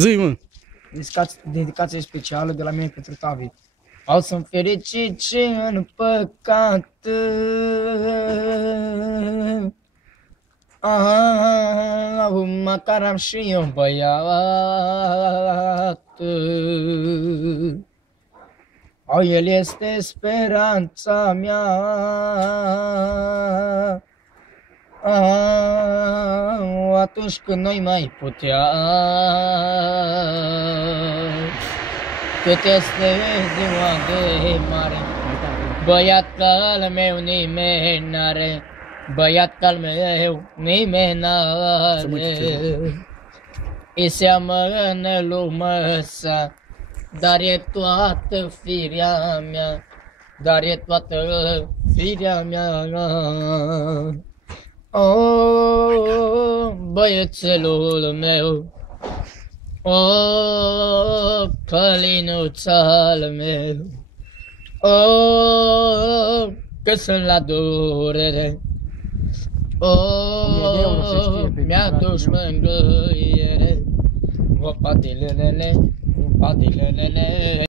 Zi, mă. Dedicație specială de la mine pentru Tavi. Au să-mi fericit și în păcat. Măcar am și eu băiat. El este speranța mea. Atunci când noi mai putea. Cât este ziua de mare, băiat ca-l meu nimeni n-are, băiat ca-l meu nimeni n-are. Îi seamănă lumea sa, dar e toată firea mea, dar e toată firea mea. Oh, băiețelul meu, oh, călinuța-l meu, oh, că sunt la durere, oh, mi-aduci mângâiere, o patilelele, patilelele.